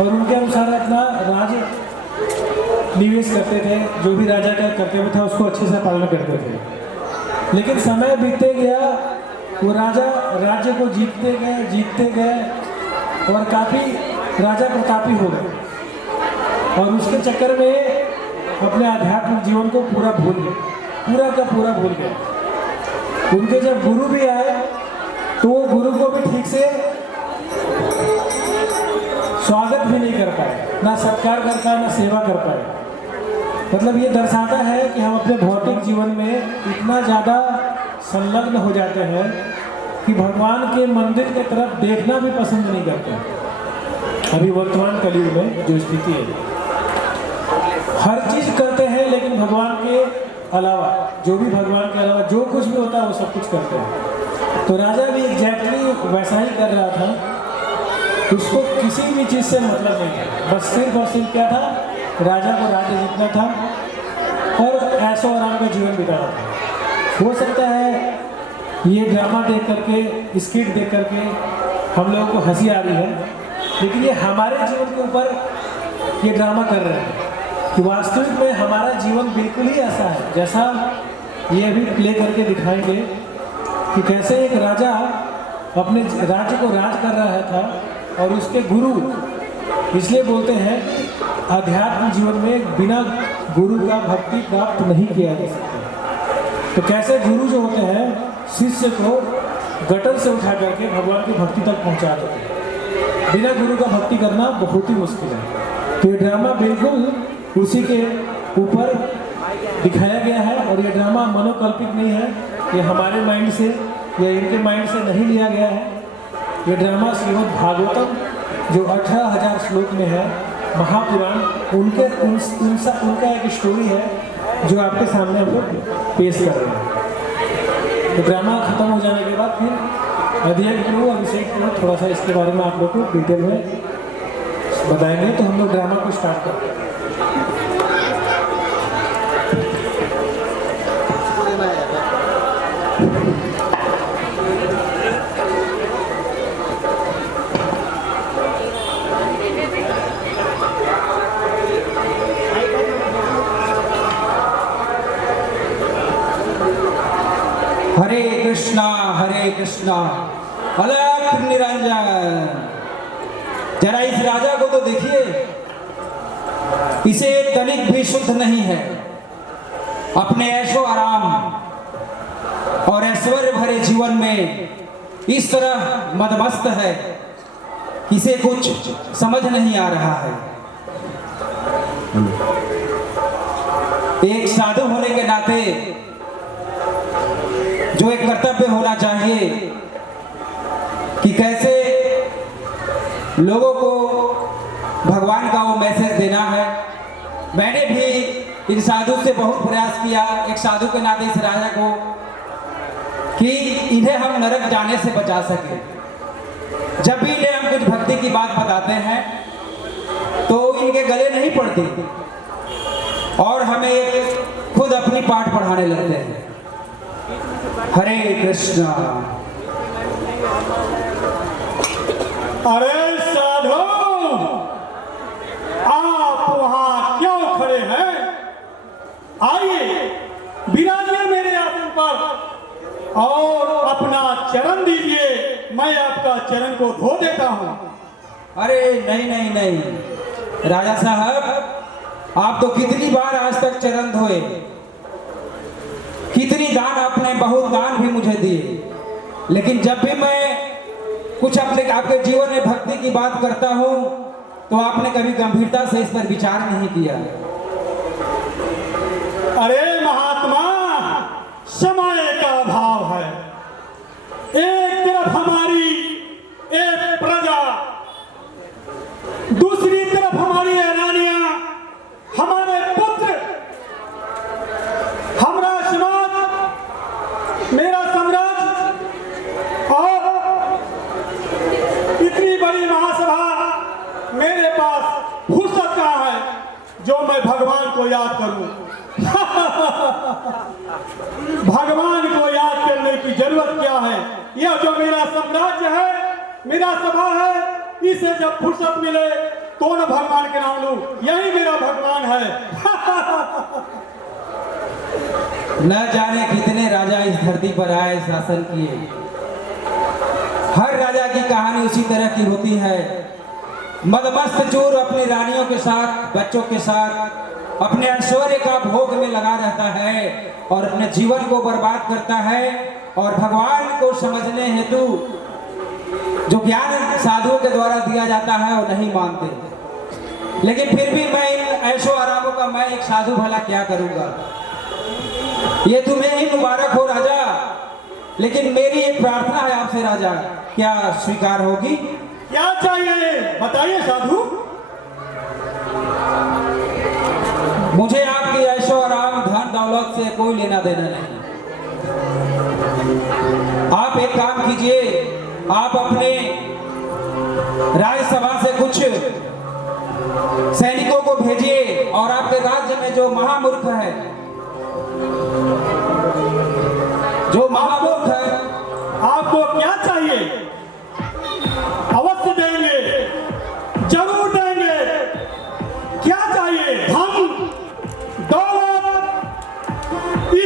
और उनके अनुसार अपना राज निवेश करते थे। जो भी राजा का कर्तव्य था उसको अच्छे से पालन करते थे। लेकिन समय बीतते गया, वो राजा राज्य को जीतते गए और काफ़ी राजा प्रतापी हो गए और उसके चक्कर में अपने आध्यात्मिक जीवन को पूरा भूल गए, पूरा का पूरा भूल गए। उनके जब गुरु भी आए तो वो गुरु को भी ठीक से स्वागत भी नहीं कर पाए, ना सत्कार कर पाए, ना सेवा कर पाए। मतलब ये दर्शाता है कि हम अपने भौतिक जीवन में इतना ज़्यादा संलग्न हो जाते हैं कि भगवान के मंदिर की तरफ देखना भी पसंद नहीं करते। अभी वर्तमान कलयुग में जो स्थिति है, हर चीज़ करते हैं लेकिन भगवान के अलावा, जो भी भगवान के अलावा जो कुछ भी होता है वो सब कुछ करते हैं। तो राजा भी एग्जैक्टली वैसा ही कर रहा था। उसको किसी भी चीज़ से मतलब नहीं था, बस सिर्फ और सिर्फ क्या था, राजा को राज्य जीतना था और ऐशो आराम का जीवन बिताना था। हो सकता है ये ड्रामा देख करके, स्किट देख करके हम लोगों को हंसी आ रही है, लेकिन ये हमारे जीवन के ऊपर ये ड्रामा कर रहे हैं कि वास्तविक में हमारा जीवन बिल्कुल ही ऐसा है जैसा ये अभी प्ले करके दिखाएंगे कि कैसे एक राजा अपने राज्य को राज कर रहा था और उसके गुरु, इसलिए बोलते हैं आध्यात्म जीवन में बिना गुरु का भक्ति प्राप्त नहीं किया जा सकता। तो कैसे गुरु जो होते हैं शिष्य को गटर से उठा करके भगवान की भक्ति तक पहुंचा देते हैं। बिना गुरु का भक्ति करना बहुत ही मुश्किल है। तो ये ड्रामा बिल्कुल उसी के ऊपर दिखाया गया है और ये ड्रामा मनोकल्पित नहीं है, ये हमारे माइंड से या इनके माइंड से नहीं लिया गया है। ये ड्रामा श्रीमद् भागवतम जो 18,000 श्लोक में है, महापुराण, उनका एक स्टोरी है जो आपके सामने हम लोग पेश कर रहे हैं। तो ड्रामा खत्म हो जाने के बाद फिर अध्ययन करो, अभिषेक करो, थोड़ा सा इसके बारे में आप लोग को डिटेल में बताएंगे। तो हम लोग ड्रामा को स्टार्ट करते हैं। हरे कृष्णा अलख निरंजन। जरा इस राजा को तो देखिए, इसे तनिक भी शुद्ध नहीं है। अपने ऐशो आराम और ऐश्वर्य भरे जीवन में इस तरह मदमस्त है, इसे कुछ समझ नहीं आ रहा है। एक साधु होने के नाते जो एक कर्तव्य होना चाहिए कि कैसे लोगों को भगवान का वो मैसेज देना है। मैंने भी इन साधु से बहुत प्रयास किया, एक साधु के नाते इस राजा को, कि इन्हें हम नरक जाने से बचा सके। जब भी इन्हें हम कुछ भक्ति की बात बताते हैं तो इनके गले नहीं पड़ती और हमें खुद अपनी पाठ पढ़ाने लगते हैं। हरे कृष्णा। अरे साधु, आप वहां क्यों खड़े हैं? आइए, विराजिए मेरे आसन पर और अपना चरण दीजिए, मैं आपका चरण को धो देता हूं। अरे नहीं नहीं नहीं राजा साहब, आप तो कितनी बार आज तक चरण धोए, कितनी दान आपने, बहुत दान भी मुझे दिए, लेकिन जब भी मैं कुछ आपके जीवन में भक्ति की बात करता हूं तो आपने कभी गंभीरता से इस पर विचार नहीं किया। अरे महात्मा, समय का अभाव है। एक तरफ हमारी एक प्रजा, दूसरी तरफ हमारी रानियां, हमारे पुत्र, हमारा समाज, मेरा साम्राज्य और इतनी बड़ी महासभा। मेरे पास फुर्सत कहाँ है जो मैं भगवान को याद करूं? भगवान को याद करने की जरूरत क्या है? यह जो मेरा साम्राज्य है, मेरा सभा है, इसे जब फुर्सत मिले तो न भगवान के नाम लूं, यही मेरा भगवान है। न जाने कितने राजा इस धरती पर आए, शासन किए। हर राजा की कहानी उसी तरह की होती है। मदमस्त चोर अपनी रानियों के साथ, बच्चों के साथ अपने ऐश्वर्य का भोग में लगा रहता है और अपने जीवन को बर्बाद करता है, और भगवान को समझने हेतु जो ज्ञान साधुओं के द्वारा दिया जाता है वो नहीं मानते। लेकिन फिर भी मैं इन ऐशो आरामों का मैं एक साधु भला क्या करूंगा। ये तुम्हें ही मुबारक हो राजा, लेकिन मेरी एक प्रार्थना है आपसे राजा, क्या स्वीकार होगी? क्या चाहिए बताइए साधु। मुझे आपकी ऐशो आराम धन दौलत से कोई लेना देना नहीं। आप एक काम कीजिए, आप अपने राज्यसभा से कुछ सैनिकों को भेजिए और आपके राज्य में जो महामूर्ख है, आपको क्या चाहिए? अवश्य देंगे, जरूर देंगे। क्या चाहिए? धन, दौलत,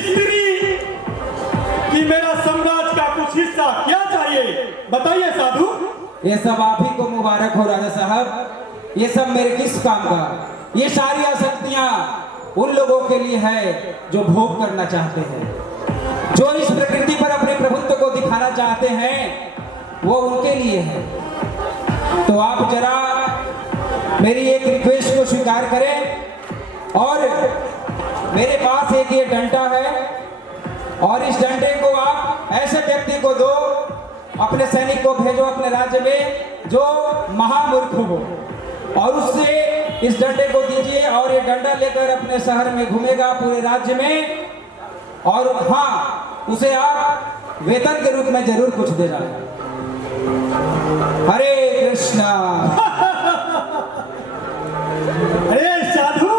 स्त्री कि मेरा साम्राज्य का कुछ हिस्सा, क्या चाहिए बताइए साधु। ये सब आप ही को मुबारक हो राजा साहब। ये सब मेरे किस काम का? ये सारी आसक्तियां उन लोगों के लिए है जो भोग करना चाहते हैं, जो इस प्रकृति पर अपने प्रभुत्व को दिखाना चाहते हैं, वो उनके लिए है। तो आप जरा मेरी एक रिक्वेस्ट को स्वीकार करें और मेरे पास एक ये डंडा है और इस डंडे को आप ऐसे व्यक्ति को दो, अपने सैनिक को भेजो अपने राज्य में जो महामूर्ख हो, और उससे इस डंडे को दीजिए और ये डंडा लेकर अपने शहर में घूमेगा पूरे राज्य में, और हाँ, उसे आप वेतन के रूप में जरूर कुछ देना। हरे कृष्णा। अरे साधु,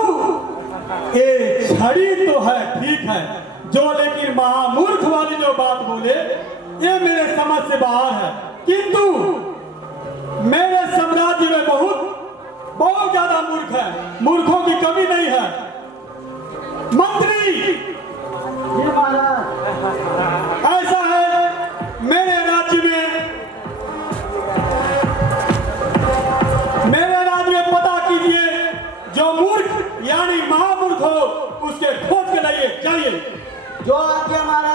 ये छड़ी तो है, ठीक है, जो लेकिन महामूर्ख वाली जो बात बोले ये मेरे समझ से बाहर है। किंतु मेरे साम्राज्य में बहुत ज्यादा मूर्ख है, मूर्खों की कमी नहीं है। मंत्री जी महाराज। ऐसा है, मेरे राज्य में पता कीजिए, जो मूर्ख यानी महामूर्ख हो उसके खोज के लाइए, चलिए। जो आज्ञा महाराज।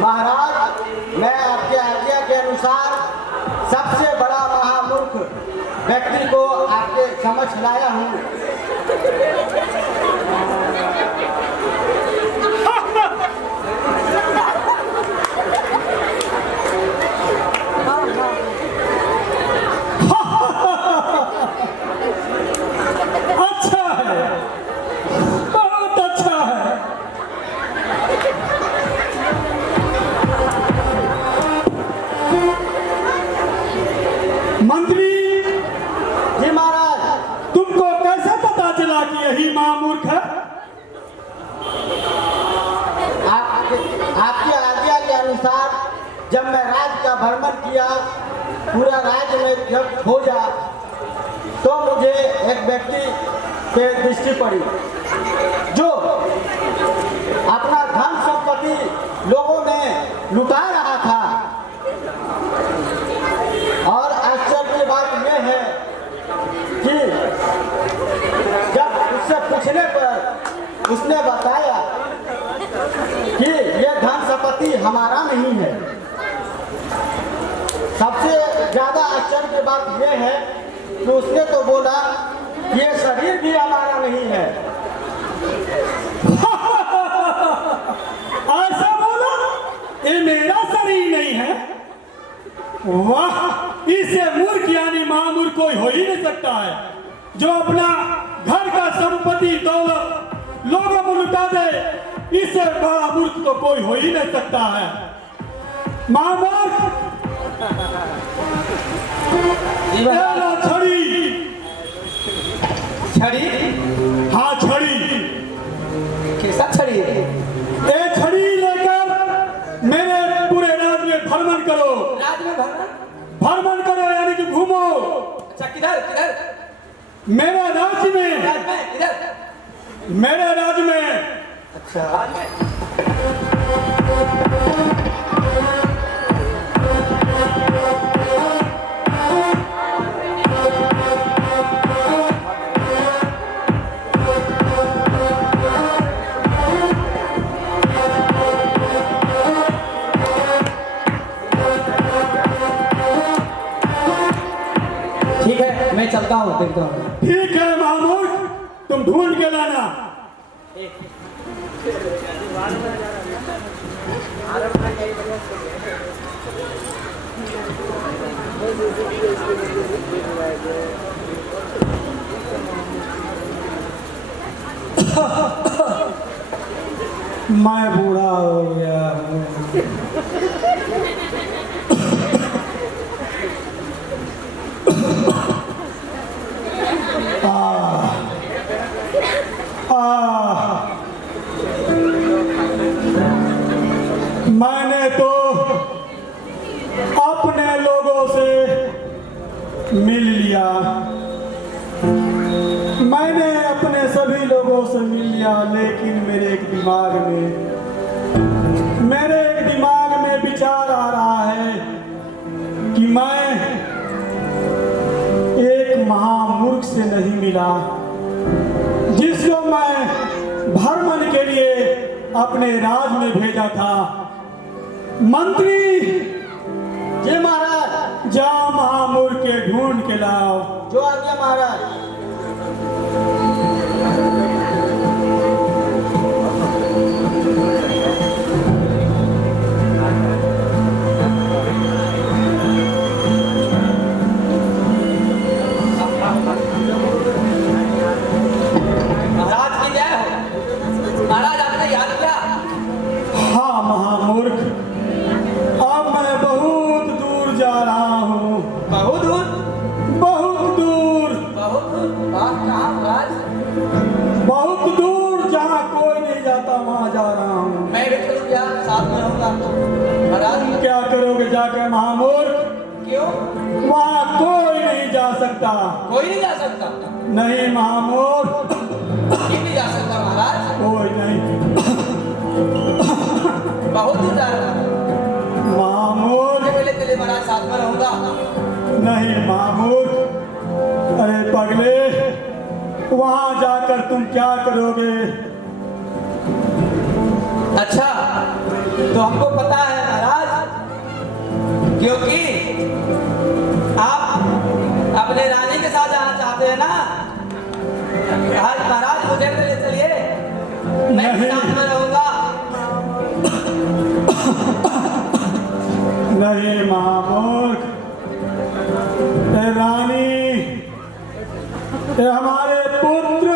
महाराज, मैं आपके आज्ञा के अनुसार सबसे बड़ा महामूर्ख व्यक्ति को आपके समक्ष लाया हूँ। अच्छा है, बहुत अच्छा है। मंत्री जी महाराज। तुमको कैसे पता चला कि यही महामूर्ख है? आपकी आज्ञा के अनुसार जब मैं राज्य का भ्रमण किया, पूरा राज्य में जब खोजा, तो मुझे एक व्यक्ति पे दृष्टि पड़ी जो अपना धन संपत्ति लोगों में लुटा रहा था। और आश्चर्य की बात यह है कि जब उससे पूछने पर उसने बताया कि यह धन संपत्ति हमारा नहीं है। सबसे ज्यादा आश्चर्य की बात यह है कि उसने तो बोला ये शरीर भी हमारा नहीं है। ऐसा बोला, ये मेरा शरीर नहीं है। वाह, इसे मूर्ख यानी महामूर्ख मूर्ख कोई हो ही नहीं सकता है जो अपना घर का संपत्ति दौलत लोगों को लुटा दे। इससे बड़ा मूर्ख तो कोई हो ही नहीं सकता है। महामूर्ख छड़ी, छड़ी? हाँ छड़ी। कैसा छड़ी? ये छड़ी लेकर मेरे पूरे राज्य में भ्रमण करो। राज्य में भ्रमण करो यानी कि घूमो। अच्छा, किधर किधर? मेरे राज्य में। राज्य में किधर? मेरे राज्य में। अच्छा, राज्य में। ठीक है, मैं चलता हूँ, देखता हूँ। ठीक है महामूर्ख, तुम ढूंढ के लाना। मैं बूढ़ा हो गया हूँ। मैंने तो अपने लोगों से मिल लिया। मैंने अपने सभी लोगों से मिल लिया, लेकिन मेरे एक दिमाग में विचार आ रहा है कि मैं एक महामूर्ख से नहीं मिला जिसको मैं भ्रमण के लिए अपने राज में भेजा था। मंत्री जी महाराज। जाओ महामूर्ख के ढूंढ के लाओ। जो आज्ञा महाराज। महाराज की जय हो। महाराज, आपने याद किया? हाँ महामूर्ख, अब मैं बहुत दूर जा रहा हूँ। बहुत दूर? बहुत दूर। बहुत दूर? कहाँ महाराज? बहुत दूर, जहाँ कोई नहीं जाता वहाँ जा रहा हूँ। मैं भी चलूँ क्या? साथ में रहूँगा। महाराज क्या करोगे जाकर महामूर्ख? क्यों? वहाँ कोई नहीं जा सकता। कोई नहीं जा सकता? नहीं महामूर्ख, क्यों नहीं जा सकता महाराज? कोई नहीं। बहुत दूर जा रहा हूँ। महामूर्ख पहले चले महाराज, साथ में रहूँगा। नहीं महामूर्ख, अरे पगले, वहाँ जाकर तुम क्या करोगे? अच्छा, तो हमको पता है महाराज, क्योंकि आप अपने रानी के साथ जाना चाहते हैं ना। आज महाराज मुझे भी ले चलिए, मैं भी साथ में रहूंगा। नहीं महामूर्ख, ए रानी, ए हमारे पुत्र,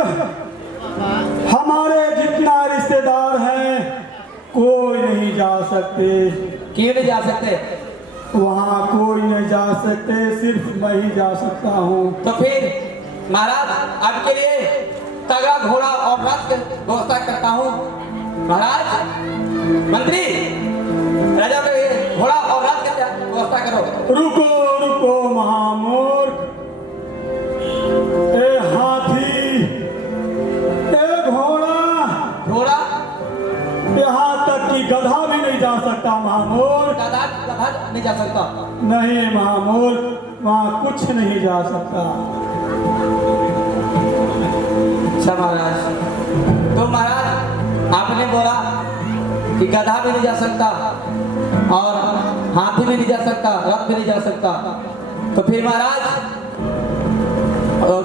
हमारे जितना रिश्तेदार हैं, कोई नहीं जा सकते। क्यों नहीं जा सकते? वहाँ कोई नहीं जा सकते, सिर्फ मैं ही जा सकता हूँ। तो फिर महाराज, आपके लिए तगड़ा घोड़ा और रथ की व्यवस्था करता हूँ। महाराज, मंत्री, राजा के लिए घोड़ा और रथ की व्यवस्था करो। रुको रुको महामूर्ख, ए हाथी, ए घोड़ा, घोड़ा? यहाँ तक कि गधा भी नहीं जा सकता महामूर्ख। गधा नहीं जा सकता? नहीं महामूर्ख, वहाँ कुछ नहीं जा सकता। अच्छा महाराज, तो महाराज आपने बोला कि गधा भी नहीं जा सकता और हाथी भी नहीं जा सकता, रथ भी नहीं जा सकता, तो फिर महाराज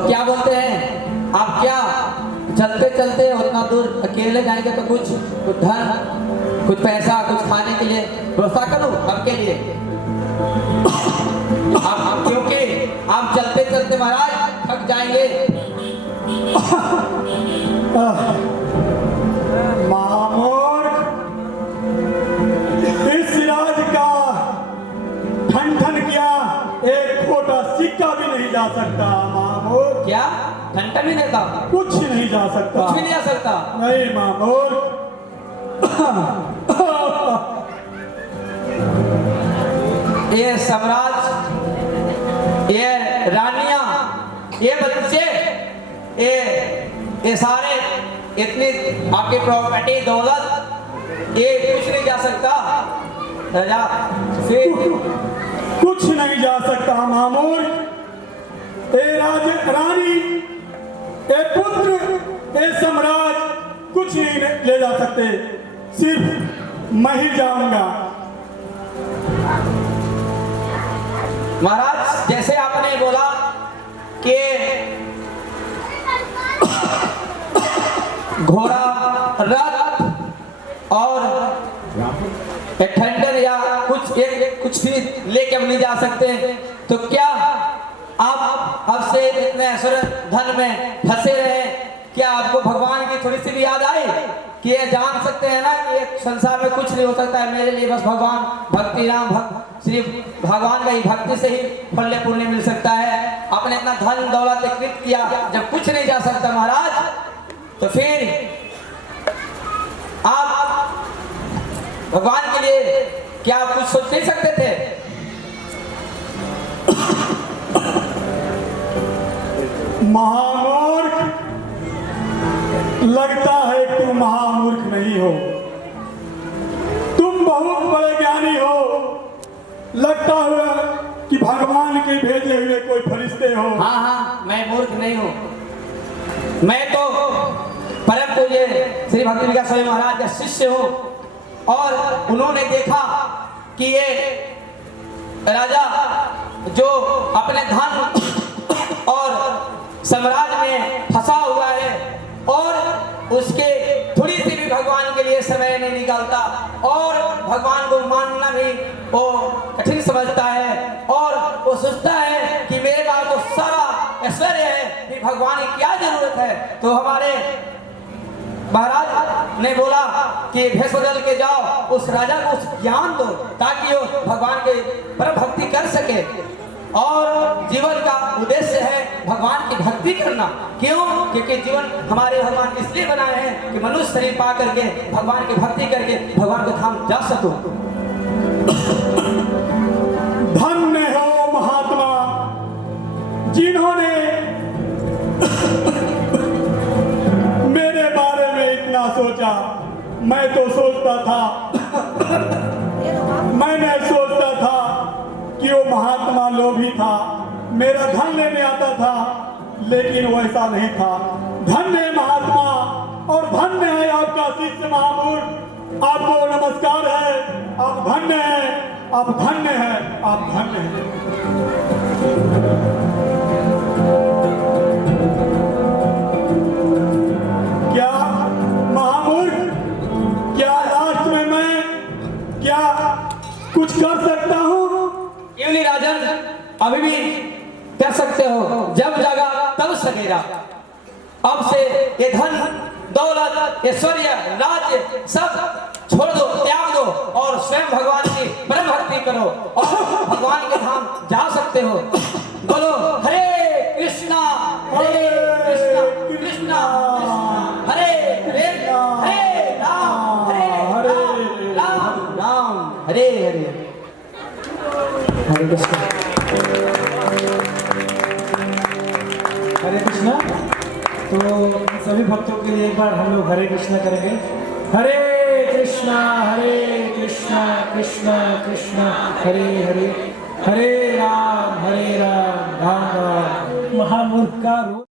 क्या बोलते हैं आप? क्या चलते चलते उतना दूर अकेले जाएंगे तो कुछ धन, कुछ पैसा, कुछ खाने के लिए व्यवस्था करूं आपके लिए? आप क्योंकि आप चलते चलते महाराज थक जाएंगे। महामूर्ख, इस राज का ठन किया एक खोटा सिक्का भी नहीं जा सकता। महामूर्ख, क्या ठंडा नहीं देता? कुछ नहीं जा सकता। कुछ भी नहीं आ सकता। नहीं महामूर्ख। ये सम्राट, ये रानियां, ये बच्चे, ये सारे इतनी आपकी प्रॉपर्टी दौलत, ये कुछ नहीं जा सकता राजा। फिर कुछ नहीं जा सकता महामूर्ख। ए राज रानी, ए पुत्र, ए सम्राट कुछ नहीं ले जा सकते, सिर्फ मैं ही जाऊंगा। महाराज, जैसे आपने बोला कि घोड़ा, रथ और ठंडर या कुछ भी लेके हम नहीं जा सकते, तो क्या आप अब से इतने असुर धन में फंसे रहे, क्या आपको भगवान की थोड़ी सी भी याद आई कि ये जान सकते हैं ना कि ये संसार में कुछ नहीं हो सकता है, मेरे लिए बस भगवान भक्ति राम सिर्फ भगवान का ही भक्ति से ही फल पुण्य मिल सकता है। आपने इतना धन दौलत एकत्रित किया, जब कुछ नहीं जा सकता महाराज, तो फिर आप भगवान के लिए क्या आप कुछ सोच नहीं सकते थे? महामूर्ख, लगता है तुम महामूर्ख नहीं हो, तुम बहुत बड़े ज्ञानी हो। लगता है कि भगवान के भेजे हुए कोई फरिश्ते हो। हाँ हाँ, मैं मूर्ख नहीं हूँ, मैं तो परम पूज्य श्री भक्ति विकास स्वामी महाराज का शिष्य हूँ। और उन्होंने देखा कि ये राजा जो अपने धन और साम्राज्य में फंसा हुआ है और उसके थोड़ी सी भी भगवान के लिए समय नहीं निकालता और भगवान को मानना भी वो कठिन समझता है और वो सोचता है कि मेरे पास तो सारा ऐश्वर्य है, फिर भगवान की क्या जरूरत है। तो हमारे महाराज ने बोला कि भेष बदल के जाओ, उस राजा को उस ज्ञान दो ताकि वो भगवान के परम भक्ति कर सके। और जीवन का उद्देश्य है भगवान की भक्ति करना। क्यों? क्योंकि जीवन हमारे भगवान इसलिए बनाए हैं कि मनुष्य शरीर पा करके भगवान की भक्ति करके भगवान को धाम जा सको। धन्य हो महात्मा जिन्होंने मेरे बारे में इतना सोचा। मैं तो सोचता था मैंने सोचता था कि वो महात्मा लोभी था, मेरा धन लेने आता था, लेकिन वैसा नहीं था। धन्य है महात्मा और धन्य है आपका शिष्य महामूर्ख। आपको नमस्कार है, आप धन्य हैं, आप धन्य हैं, आप धन्य हैं। क्या महामूर्ख, क्या लास्ट में मैं क्या कुछ कर सकता हूँ? क्यों नहीं राजन, अभी भी कर सकते हो, जब जागा तब सकेगा। अब से ये धन दौलत ऐश्वर्य राज्य सब छोड़ दो, त्याग दो और स्वयं भगवान की परम भक्ति करो और भगवान के धाम जा सकते हो। बोलो हरे कृष्णा कृष्णा कृष्णा हरे हरे हरे राम राम राम हरे हरे। हरे कृष्णा हरे कृष्णा। तो सभी भक्तों के लिए एक बार हम लोग हरे कृष्णा करेंगे। हरे कृष्णा कृष्णा कृष्णा हरे हरे, हरे राम राम राम। महामूर्ख का रूप